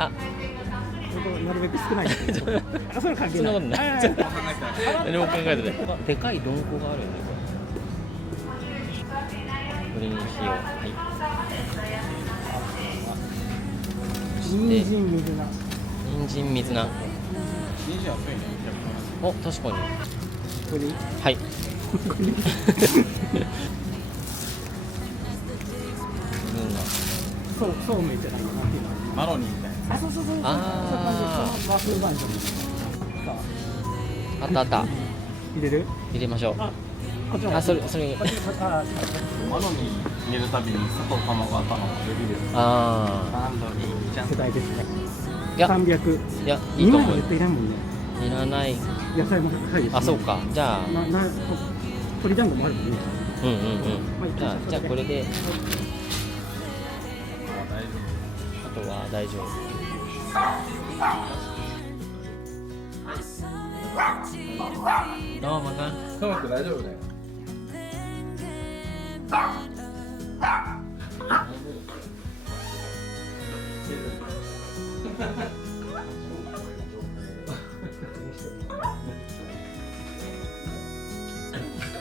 あ、なるべく少ない。あ、それ関係ない。そんなことない。何も考えてない。でかいどんこがあるよね、これ。これにしよう。はい。人参水菜。人参水菜。お、確かに。これ。はい。そうめんじゃないかなっていうのは。マロニーみたいな。あ、そう。あ和風バージョン。あったあった。入れる？入れましょう。あ、こっちの。あ、それ。マロニー入れるたびに砂糖卵頭ができる。あマロニーちゃん世代ですね。いや300。いや、いいと思う。絶対いらんもんね。いらない。野菜も高いです。あ、そうか。じゃあ。鶏団子もあるもんね。うん。じゃあこれで。あとは大丈夫。どうもか。トマく大丈夫だよ。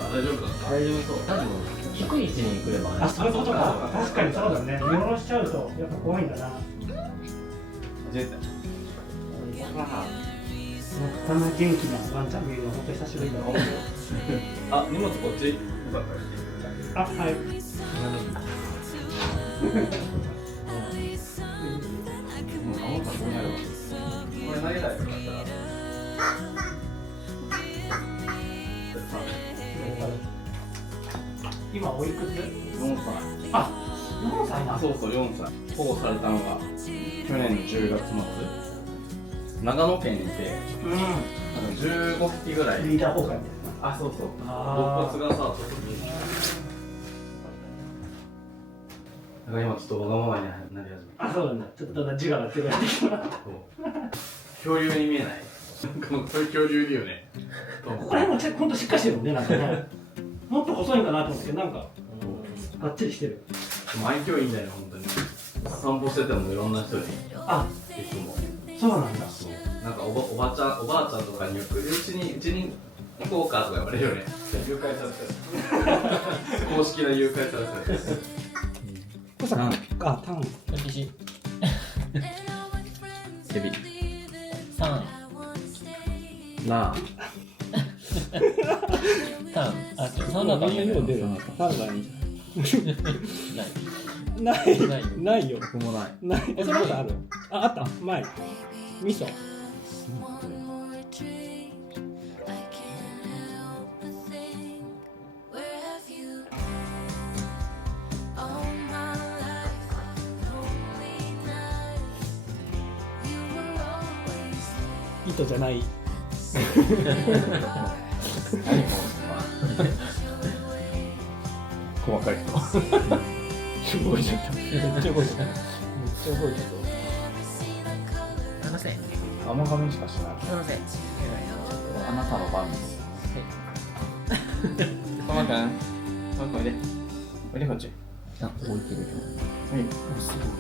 大丈夫だ。大丈夫そう。多分低い位置に来ればね。あ、そういうことか。確かにそうだね。見下ろしちゃうとやっぱ怖いんだな。初めて。こんな元気なワンちゃん見るの本当久しぶりだ。あ、荷物こっち。あ、はい。これ投げたいよ。今おいくつ？ 4歳。あ、4歳な。そうそう、4歳。保護されたのが去年の10月末。長野県にいて、15匹ぐらい。リーダー崩壊みたいな。あ、そうそう。あ肋骨がさ、ちょっとだから今ちょっとわがままになり始めあ、そうなんだ。ちょっとだんだん自我が強くなってきた。た。恐竜に見えない。これ恐竜いるよね。ここら辺もほんとしっかりしてるもんね、なんかね。もっと細いんかなと思ってなんかがっちりしてる。愛嬌いいんだよ、本当に。散歩しててもいろんな人に。あ、いつも。そうなんだ。なんかおばあちゃんとかによくうちに行こうかとか言われるよね。誘拐されてる。公式な誘拐されてる。これさ、あ、タン。厳しい。ヘビ。3、なあ。3、あ、そんなの言う出る。タンがいいじゃん。ない。ないよ。僕もない。ない。そんなことある？あ、あった。前。味噌。糸じゃない。細かい人。動いちゃった。めっちゃ動いちゃった。めっちゃ動いちゃった。話せ。甘噛みしかしない。話せ。あなたの番です。トマくん、おいで。おいでこっち。あ、置いてるよ。はい。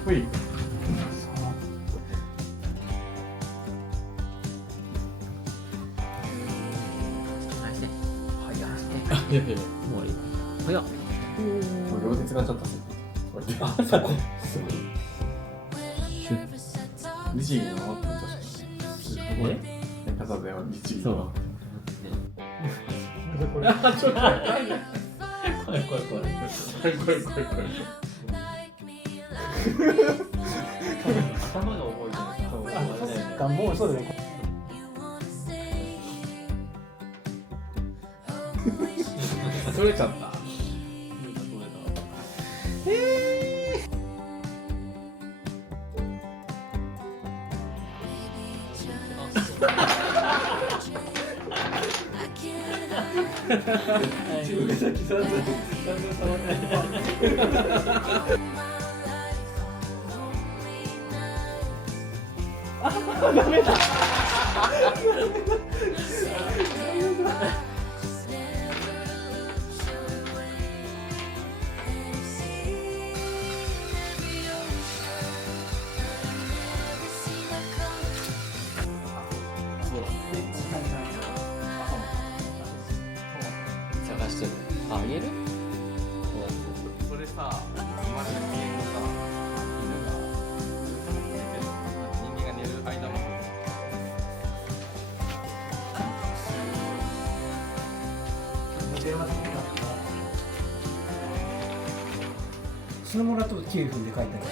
ほい。話して。はい、話して。いやいや。もういい。早っ。両手使っちゃったあ、そこすごい。律儀のままって確かにただでは律儀のこれあ、ちょっと怖い怖い怖い怖い怖い怖い怖い怖い。頭が重いじゃないですか。もうそうだね。取れちゃった。自分がさっき散々触ってダメだ。探してる。あ、言える？それさ、生まれた人間がさ、犬が人間が寝る間もスノモラと9分で書いてあるし、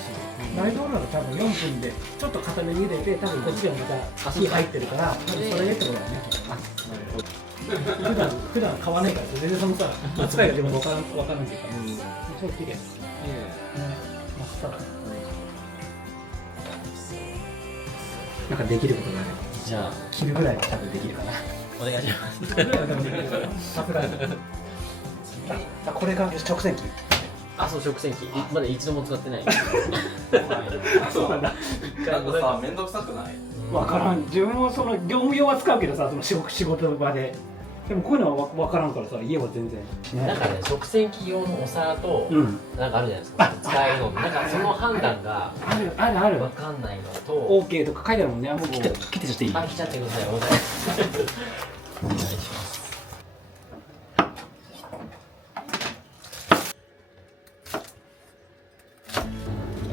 ライドオーラが多分4分でちょっと固めに茹でて、多分こっちでもまた火入ってるから、多分それでってことだね。普段買わないから全然そのさ、扱いが自分分からんっていうか、超綺麗。真っさら。なんかできることがある。じゃあ切るぐらいは多分できるかな。お願いします。切るぐらいは多分できるかな。さすがに。あ、これが直線機。あ、そう、食洗機。まだ一度も使ってない。そうなんだ。なんかさ、めんどくさくない？分からん。自分もその業務用は使うけどさ、その仕事場で。でもこういうのは分からんからさ、家は全然。なんかね、食洗機用のお皿と、なんかあるじゃないですか。使えるの。なんかその判断がある。わかんないのと。OK とか書いてあるもんね。もう切ってちゃっていい？あ、来ちゃってください。お願いします。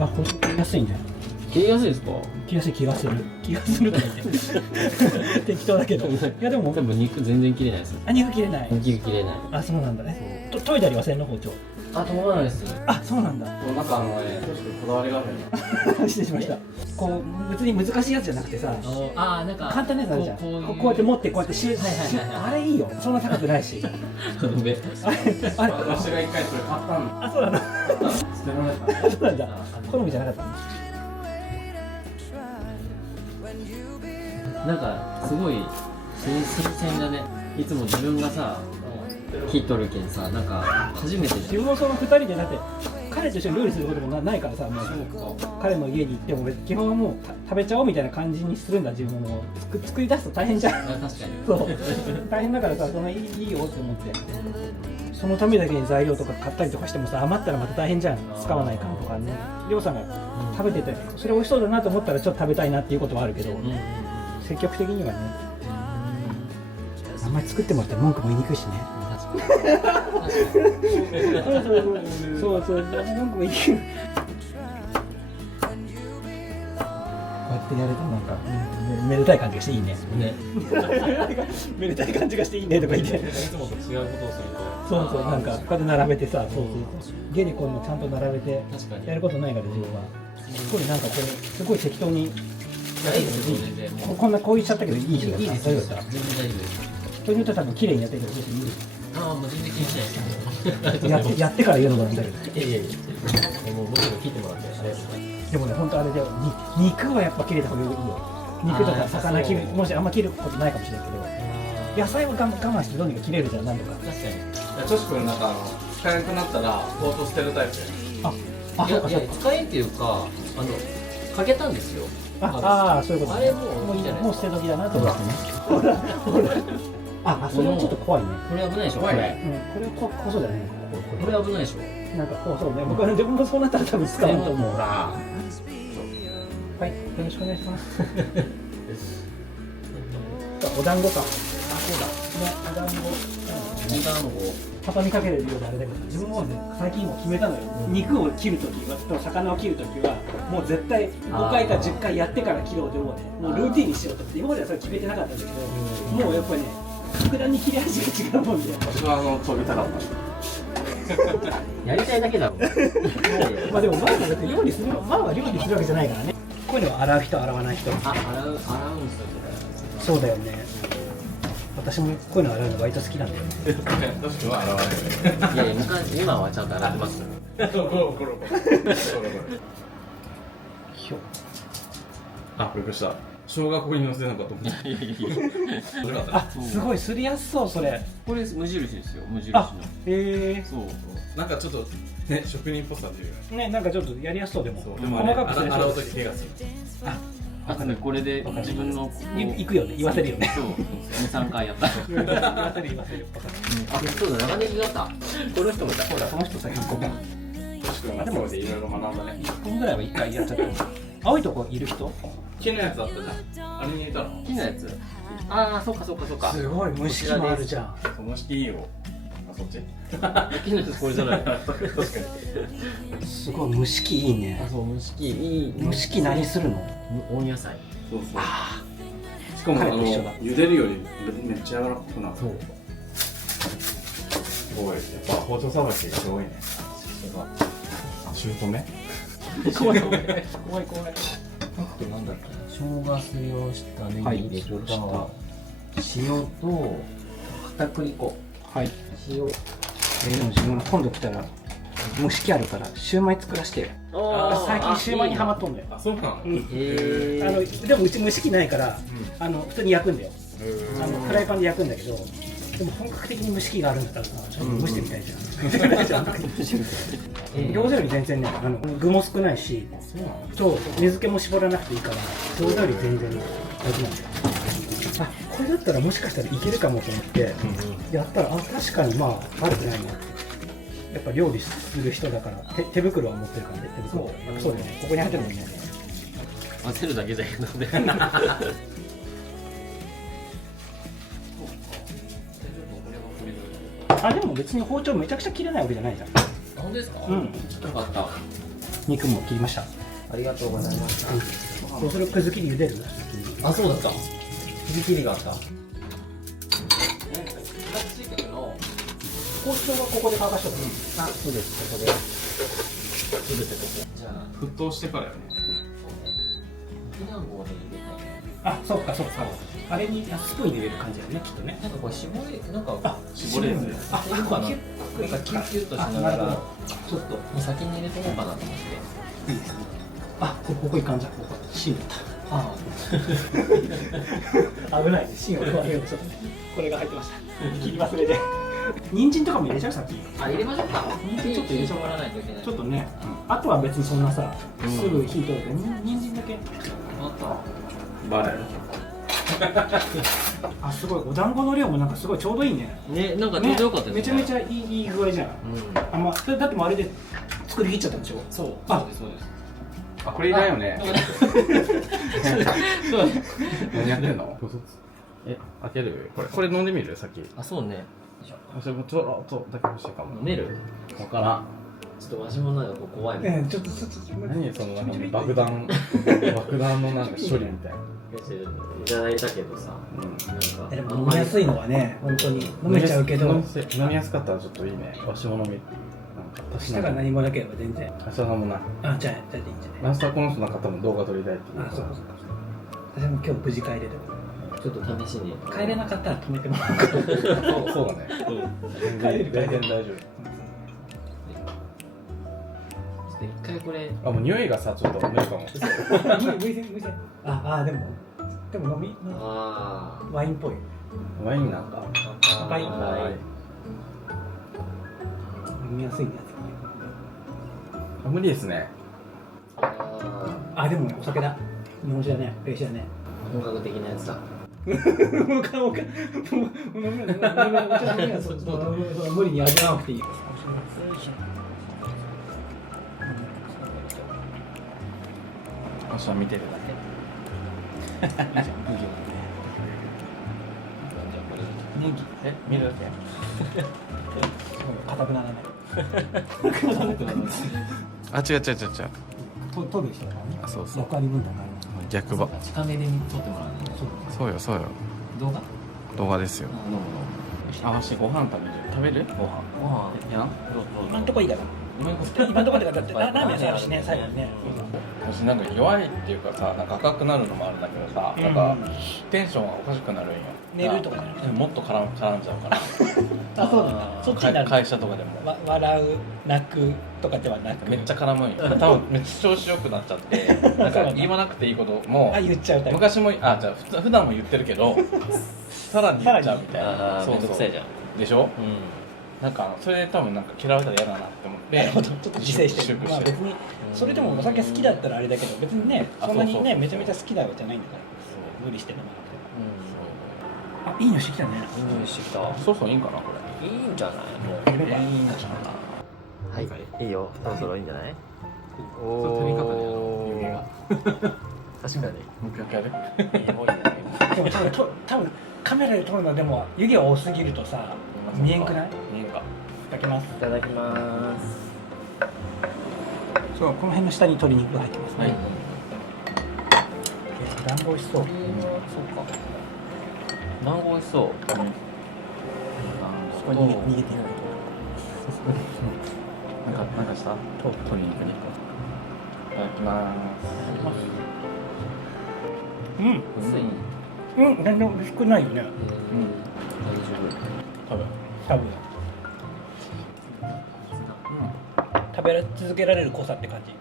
あ、これ安いんだよ。切りやすいですか？切りやすい気がするとか言って適当だけど。いやでもでも肉全然切れないです。肉切れない。肉切れない。あ、そうなんだね。研いだりはせんの包丁。あ、止まらないです。あ、そうなんだ。なんかちょっとこだわりがあるね。失礼しました。こう別に難しいやつじゃなくてさ、あ、なんか簡単なやつあるじゃん。こうこうやって持ってこうやってあれいいよ。そんな高くないし。あれ私が一回それ買ったんだ。あ、そうなんだ。捨てられた。そうなんだ。好みじゃなかったの。なんかすごい新鮮だね。いつも自分がさ切っとるけんさ、なんか初めて自分もその2人でだって彼と一緒に料理することもないからさ、もう彼の家に行っても基本はもう食べちゃおうみたいな感じにするんだ。自分も作り出すと大変じゃん。確かに。そう大変だからさ、そのいいよって思って、そのためだけに材料とか買ったりとかしてもさ、余ったらまた大変じゃん。使わないかんとかね。りょうさんが食べててそれ美味しそうだなと思ったらちょっと食べたいなっていうことはあるけど、積極的にはね、あんまり作ってもらって文句も言いにくいしね。そう文句も言いにくい。こうやってやるとなんか、めでたい感じがしていいね。めでたい感じがしていいねとか言って。いつもと違うことをすると。そうなんかこうやって並べてさ、ゲリコンもちゃんと並べてやることないから自分は。すごいなんかこれすごい適当にやってていい。こんなこう言っちゃったけどいい人だった。大丈夫だった。全然大丈夫です。人によっては多分綺麗にやってるけどいい。ああ、もう全然気にしないです。やってから言うのがなんだけど。いやもう僕が聞いてもらってあれですね。でもね、本当あれだよ。肉はやっぱ切れた方がいいよ。肉とか魚切る、もしあんま切ることないかもしれないけど、野菜は我慢してどうにか切れるじゃん、何とか。確かに。ちょし君なんか使えなくなったらポート捨てるタイプで。いや使えっていうか、かけたんですよ。そういうこと。あれもういいじゃないもう捨て時だなと思ってね。ほら。それはちょっと怖いね。これ危ないでしょ。怖いね。これ怖そうだね。これ危ないでしょ。なんか怖そうね。僕は自分もそうなったら多分使うと思う。ほら。はい、よろしくお願いします。お団子か。そうだ。ね、お団子。肉団子畳みかける量であれだけど、自分もね最近もう決めたのよ、肉を切るときと魚を切るときはもう絶対5回か10回やってから切ろうと思うね、もうルーティンにしようと思って、今まではそれ決めてなかったんだけど、もうやっぱりね格段に切れ味が違うもんで、私は飛びたかったやりたいだけだろまあでも前はだって料理する前は料理するわけじゃないからね、こういうのは洗う人洗わない人、洗うんすよそうだよね、私もこういうの洗うの割と好きなんだよね。確かに洗わないいやいや今はちゃんと洗ってますよひょあ、びっくりした生姜ここに乗せなかったと思ったあ、すごいすりやすそうそれ。これ無印ですよ、無印あの、そうなんかちょっとね、職人っぽさっていうね、なんかちょっとやりやすそうでも。でもあれ細かくする洗う時手がするあとねこれで自分の行くよね、言わせるよね。そう2、3回やった言わせる言わせる。あ、そうだ、長ネギがあったこの人もだそうだ、この人先に行こうか。あでもでいろいろ学んだね1分ぐらいは1回やっちゃった。青いとこいる人？木のやつあったじゃんあれに入れたの木のやつああ、そっかそっかそっかすごい蒸し器もあるじゃん。その式いいよあ、そっち木のやつこれじゃない確かにすごい蒸し器いいね。そう蒸し器いい蒸し器何するの？温野菜そうそうあしかも彼と一緒だ茹でるよりめっちゃ柔らかくなるそうすごいやっぱ包丁さばきがすごいね姑あ。怖い怖い怖い怖い。あとなんだっけ生姜すりおろしたネギ入れた、塩と片栗粉はい。塩でも自分今度来たら蒸し器あるからシューマイ作らせてよ。最近シューマイにハマっとんだよ。あ、そうなのでもうち蒸し器ないから、普通に焼くんだよ。フライパンで焼くんだけど、でも本格的に蒸し器があるんだったらさ、ちょっと蒸してみたいじゃん。餃子より全然ね、具も少ないし、そう水気も絞らなくていいから、餃子より全然楽なんだよ。あ、これだったらもしかしたらいけるかもと思ってやったら、あ、確かにまあ悪くないなって。やっぱ料理する人だから手袋は持ってるからね、手袋。そうだよね、ここに入ってるもんね。混ぜるだけじゃいけないのであ、でも別に包丁めちゃくちゃ切れないわけじゃないじゃん。本当ですか？うん。よかった肉も切りました。ありがとうございますそう、それをくず切り茹でる。あ、そうだった切りがあった包丁はここで乾かしとく。あ、そうです、ここで全てここじゃあ沸騰してからよねきな粉で入れたいあ、そっかそっか。あれにスプーンに入れる感じだよね、きっとね。なんかこれ絞れ、なんか絞れるんだよあ、いるかな、なんかキュッとしながらなるほど。ちょっともう先に入れとこうかなと思っていいですね。あ、ここいかんじゃん。ここ芯だった。あ危ないね。芯を取られるのちょっとね。これが入ってました。切り忘れて。人参とかも入れちゃう、さっき。あ、入れましょうか人参ちょっと入れちゃおう。らないといけないちょっとね。あとは別にそんなさ、すぐ火通るけど、人参だけ。バレるあ、すごい。お団子の量もなんかすごいちょうどいいね。ね、なんかちょうどよかったですねめちゃめちゃいい具合じゃん。あ、まあ、それだってもうあれで作り切っちゃったんでしょ。そうあ、そうですあ、これだよねそう何やってんの開けるこれ飲んでみるさっきあ、そうねそれもちょろっとだけ欲しいかも飲めるわからんちょっとわしもなんかこう怖いもんちょっと何そのなんか爆弾のなんか処理みたいないただいたけどさ、なんかでも飲みやすいのはね、本当に飲めちゃうけど、飲みやすかったらちょっといいねわしも飲みなんか明日が何もなければ全然。明日なんもないあ、じゃあでいいんじゃない。明日この人なんか多分動画撮りたいっていうあ、そうかそうか。私も今日無事帰れる。ちょっと試しに帰れなかったら止めてもらおうか。そうだね全然大丈夫一回これあ、もう匂いがさちょっと無理かも無理せん。あ、でも飲みあワインっぽい。ワインなんかワインはい飲みやすいやあ無理ですねあつ。でもお酒だ。日本酒だね。ベー酒だね。本格的なやつだ無理に味わなくていい。明日見てるだけ麦え見るだけ硬くならないあ違う取る人だからねあそうそう役割分担がある逆ば近めで撮ってもらうね。そうよ動画？動画ですよあ、あわしご飯食べるご飯やん。今んとこいいかな今んとこでだってラーメンさあるしね最後にね私なんか弱いっていうかさなんか赤くなるのもあるんだけどさ、なんかテンションがおかしくなるんよ寝るとかじゃなくてもっと絡んじゃうからあそうなんだそっちになる会社とかでも笑う泣くとかではなくめっちゃ絡むんよ多分めっちゃ調子よくなっちゃってなんか言わなくていいこともあ言っちゃうタイプ昔もじゃあ普段も言ってるけどさらに言っちゃうみたいなあーめんどくさいじゃん。でしょうん。なんかそれで多分なんか嫌われたら嫌だなって思ってなるほどちょっと自制してるまあ別にそれでもお酒好きだったらあれだけど別にねあそんなにそうそうねめちゃめちゃ好きだわけじゃないんだから無理して飲まなくてもあいいのしてきたねいい匂いしてきた。そうそういいんかなこれいいんじゃない？もう。入れればいいんじゃない？はい。いいよ。そろそろいいんじゃない？おちょっと手にかかるやろ指が確かに。もう一回やるいいもんいいね。でも多分カメラで撮るのはでも湯気が多すぎるとさ見えんくない？見えんかいただきますいただきます。そうこの辺の下に鶏肉が入ってますね、はい団子美味しそうそうか。団子美味しそう。ここに逃げているなんかした鶏肉にいただきまうん薄い。うん全然薄くないよね大丈す多分多分食べ続けられる濃さって感じ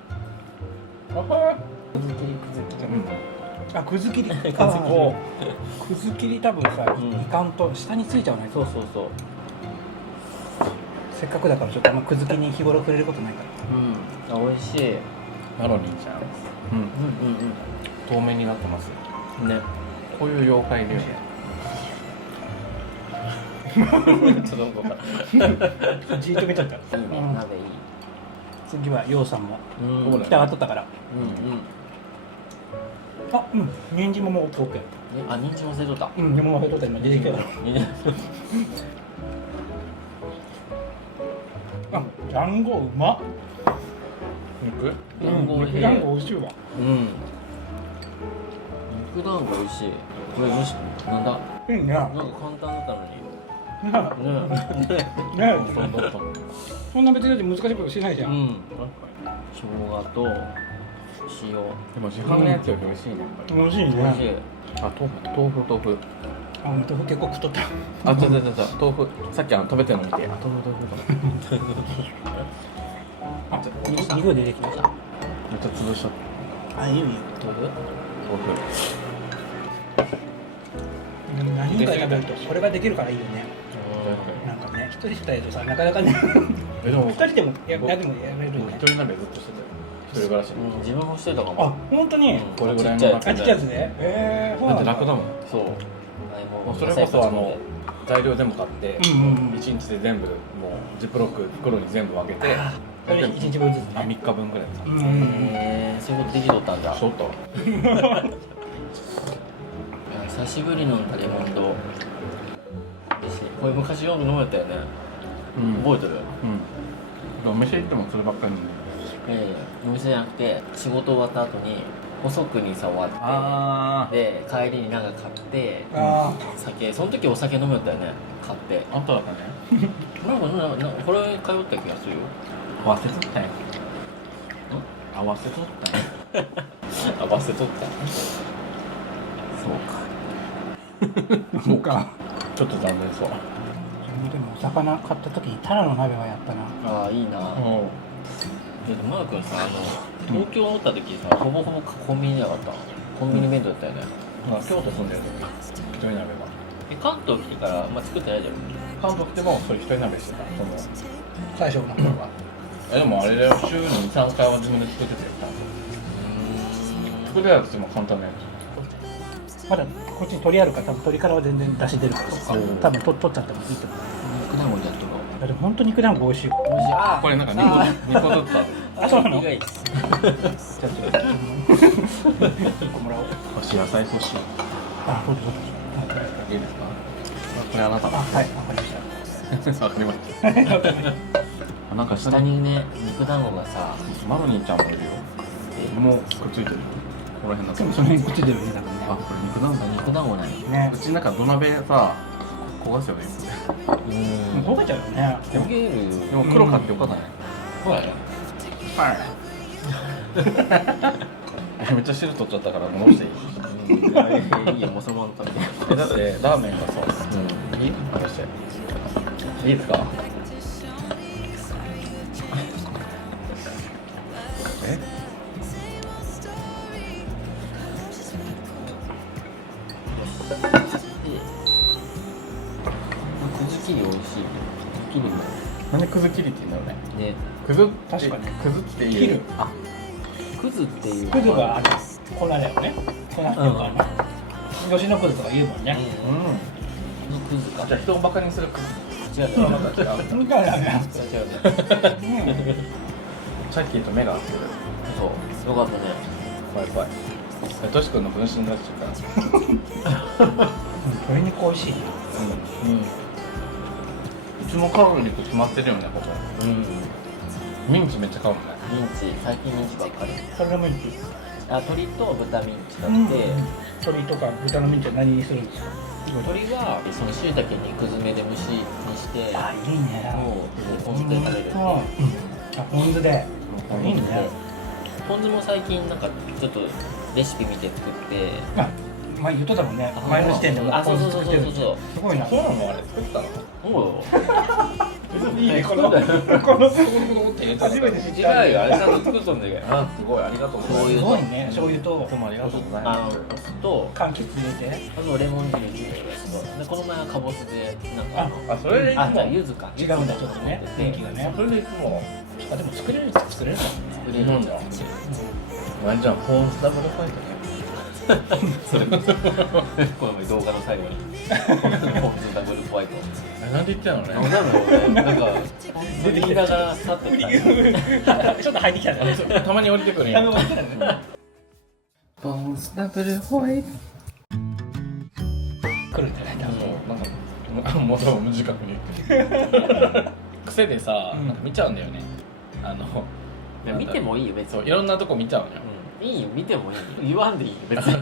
あくず切りくず切り多分さ、うんいかんと下についちゃわないと夫。そうそう。せっかくだからちょっとあんまくずきに日頃触れることないからうん。あ、美味しい。マロニーちゃんうんうん透明になってますうん。ね。こういう妖怪でちょっとどこか。じーっと見ちゃったいいね。うん鍋いい。次はようさんもうん。そうだ来たがっとったからうんうん。あうん人参ももう OK ね、あ、人参忘れとった。うんでも忘れとった今出てきたからあ団子うまっ肉団子美味しい。団子美味しいわうん。肉団子美味しい。これもし、なんだ。いいねなんか簡単だったのに。ね。ねそうだったそんな別に難しいことしないじゃん、うん。生姜と塩。でも市販のやつより美味しいねやっぱり美味しいね美味しい。あ豆腐あ豆腐結構食っとったあ豆腐さっき食べてるの見てあ豆腐あ肉が出てきましためっちゃ潰しちゃったあいいよいいよ豆腐？豆腐何人か食べるとそれができるからいいよねなんかね一人二人とさなかなかねでも二人でもやでもやれるよね一人鍋ずっとしてたよ一人暮らしうん、自分もしてたかも。あ本当にこれぐらいのちっちゃいやつあちっちゃいやつねそうだなんだって楽だもんそう。もうそれこそ材料全部買ってうん1日で全部もうジップロック袋に全部分けてそれ一日分ずつ3ね日分ぐらいさそういうことできとったんだ。ちょっといや久しぶり飲んだレモンド。これ昔よく飲めたよね。覚えてる？お店行ってもそればっかりなんだお店じゃなくて仕事終わった後に遅くにさ終わあってで帰りになんか買ってあ酒その時お酒飲めたよね買ってあんただからねなんかこれ通った気がするよ合わせとったよ合わせとったよ合わせとったそうかちょっと残念そうでもお魚買った時にタラの鍋はやったなああいいなでもマー君さ東京おった時さほぼほぼコンビニじゃなかったコンビニ弁当だったよね京都住んでる一人鍋は関東来てから作ってないじゃん関東来てもそれ一人鍋してた最初の頃はでもあれだよ週に2、3回は自分で作ってたよ作れなくても簡単なやまだこっちに鳥あるから多分鳥からは全然出汁出るから多分取っちゃってもいいと思う肉団子やっとろいやでも本当肉団子美味しいよ美味しいあこれなんか2個ずつあるあそうなの意外ですじゃあちょっと1個もらおう干し野菜干しあそうだそうだいいですかこれあなたの。あ、はい、わかりましわかりました。た。なんか下にね、肉団子がさ、マロニーちゃんもいるよ。もうくっついてる。この辺だと。その辺くっついてるよね、多分ね。あ、これ肉団子。肉団子ない。ねう。ちなんか土鍋さ、焦がせばいい。もう焦げちゃうよね。焦げる。でも黒買ってよかったね。そうやね。はい。めっちゃ汁取っちゃったから戻していい？いいよ、もうそのまま食べて。だってラーメンがさ、いい？話して。いいですか？え？くず切り美味しい。切るなんでくず切りって言うんだろうね。ね。くずって確かにくずって言う。切る。あ、くずっていう。くずがある。粉だよね。粉っていうかね。吉野くずとか言うもんね。のくずか。じゃあ人をバカにするくず。違う。違う。みたいなね。違う。さっきと目が合ってる。そう。よかったね。怖い怖い。トシ君の分身になっちゃうから。鶏肉美味しい。うちもカロリーと決まってるよね、ここ。ミンチめっちゃ買うもんね。ミンチ、最近ミンチばっかり。それのミンチ。あ、鶏と豚ミンチ買って、鶏とか豚のミンチは何にするんですか？鶏はその椎茸に肉詰めで蒸しにして、あ、いいね。もうポン酢で食べる。あ、ポン酢で。いいね。ポン酢も最近なんかちょっとレシピ見て作って。あ、前言っとったもんね。前の時点でもあ、そうポンそうそう酢作ってる。そう。すごいな。そうなのあれ作ったの？もいいね、この初めて知った。違うよ、あれちゃんと作っとんだけど。すごいありがとうございます。すごいね。醤油とどうもありがとうございまお酢と、柑橘入れて。あとレモン汁入れてで、この前はかぼすで、なんかす。あ、それでいつも。あ、じゃあ柚子か。違うんだ、ちょっとね。雰囲気がね。それでいつも。あ、でも作れるっちゃ作れるかもね。作れるんだよ。ワンちゃんポン酢ダブルファイトね。それこの動画の最後にポン酢ダブルホワイト。なんで言ってんのね。なんか出てきながらさっと来た。ちょっと入ってきたね。たまに降りてくるんや。ポン酢ダブルホワイト。来るんじゃない？なんかもう多分無自覚に言ってる。癖でさ、なんか見ちゃうんだよね。見てもいいよ別に。そういろんなとこ見ちゃうのよ。いいよ見てもいいよ。言わんでいいよ別に。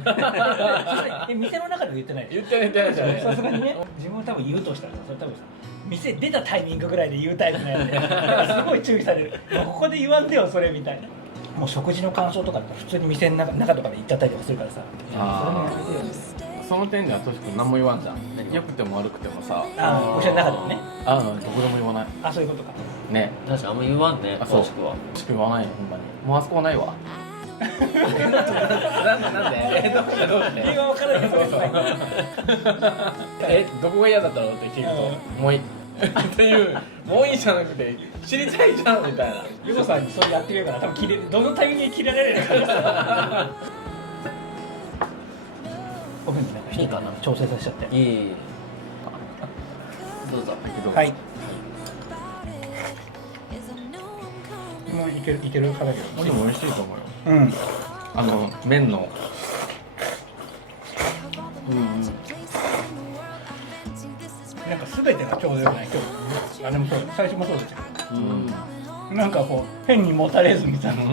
店の中で言ってないでしょ？言ってないじゃない。さすがにね、自分多分言うとしたらさ、それ多分さ、店出たタイミングぐらいで言うタイプのやつで、すごい注意される。もうここで言わんでよそれみたいな。もう食事の感想とかって普通に店の中とかで言っちゃったりとかするからさ。あーそれもやめてよ。その点ではトシ君何も言わんじゃん。良くても悪くてもさ。ああ、お店の中でもね。どこでも言わない。あ、そういうことか。ね。確かにあんま言わんね。あ、そう。詳しくは。しく言わないよほんまに。もうあそこはないわ。なんで？どうして理由は分からないけど。どこが嫌だったのって聞くと、もういいっていう、もういいじゃなくて知りたいじゃんみたいな。ゆこさんにそれやってみようかな。多分切れる。どのタイミングで切れられるか。ごめんね、なんかいいかな調整させちゃって。いい。どうぞ。はい。もういけるからで。でも美味しいと思うよ。うん。麺のなんかすべてがちょうどよくない今日。あ、でもそう最初もそうですよ。なんかこう変にもたれずみたいな。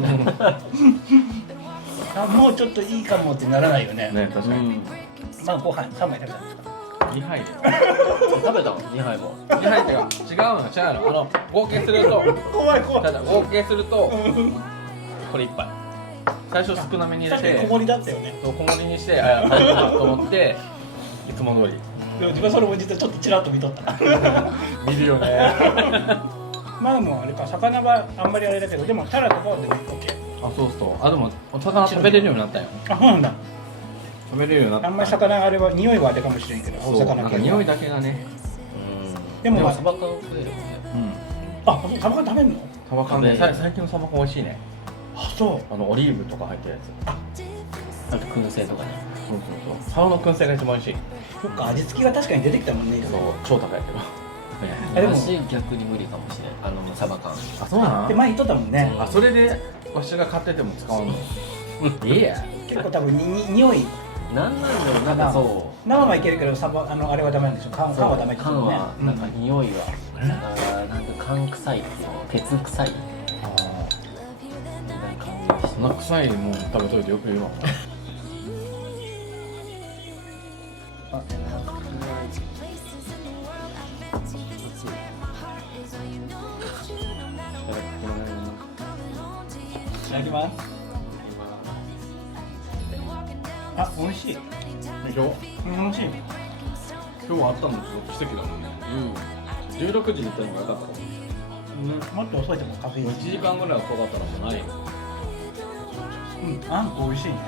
あ、もうちょっといいかもってならないよね。ね、確かに。まあご飯3杯食べたんですか。 2杯で。食べたの2杯も。 2杯ってか違うの。合計すると怖い怖い。ただ合計するとこれ1杯。最初少なめに入れて、確かに小盛りだったよね。そう小盛りにしてあ、入るなと思っていつも通り。でも自分それも実はちょっとちらっと見とった。見るよね。まあでもあれか、魚はあんまりあれだけど、でもタラとかはでも OK。あ、そうそう。あ、でもお魚食べれるようになったよ。あ、そうなんだ。食べれるようになった。あんまり魚あれは匂いはあれかもしれんけど、そうお魚系はなんか匂いだけがね。でもまあサバ缶食えるよね。あ、サバ缶食べるの？サバ缶ね、最近のサバ缶美味しいね。あ、そう。オリーブとか入ってるやつ。あと燻製とかね。そうそうそう。サバの燻製が一番美味しい。そっか、味付きが確かに出てきたもんね。そう、超高いけど。あでも私逆に無理かもしれない。サバ缶。あ、そうなの？で前言っとったもんね。あ、それでわしが買ってても使わんの。いいや。結構多分匂い。なんなんだろう、なんかそう。生はいけるけどあれはダメなんでしょ。缶はダメって言う缶ね。はなんか匂いが、なんか缶臭い、鉄臭いみたいな感じがしてそんな臭いもん食べといてよく言うわ。いただきます。あ、美味しい。でしょ？美味しい。今日はあったのちょっと奇跡だもんね。16時に行ったのが良かった。もっと遅いともカフェイン。 1時間ぐらい遅かったらもうないよ。あんこ美味しいね。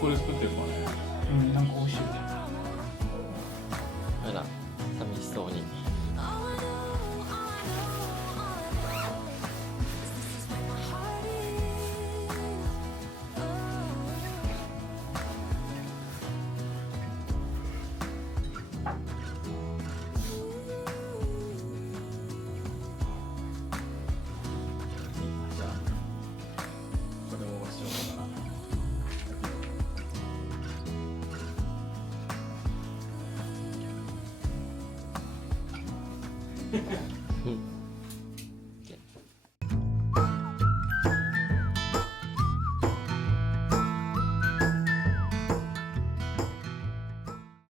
これ作ってるからね。なんか美味しい。あら、寂しそうに。これもしようかな。うん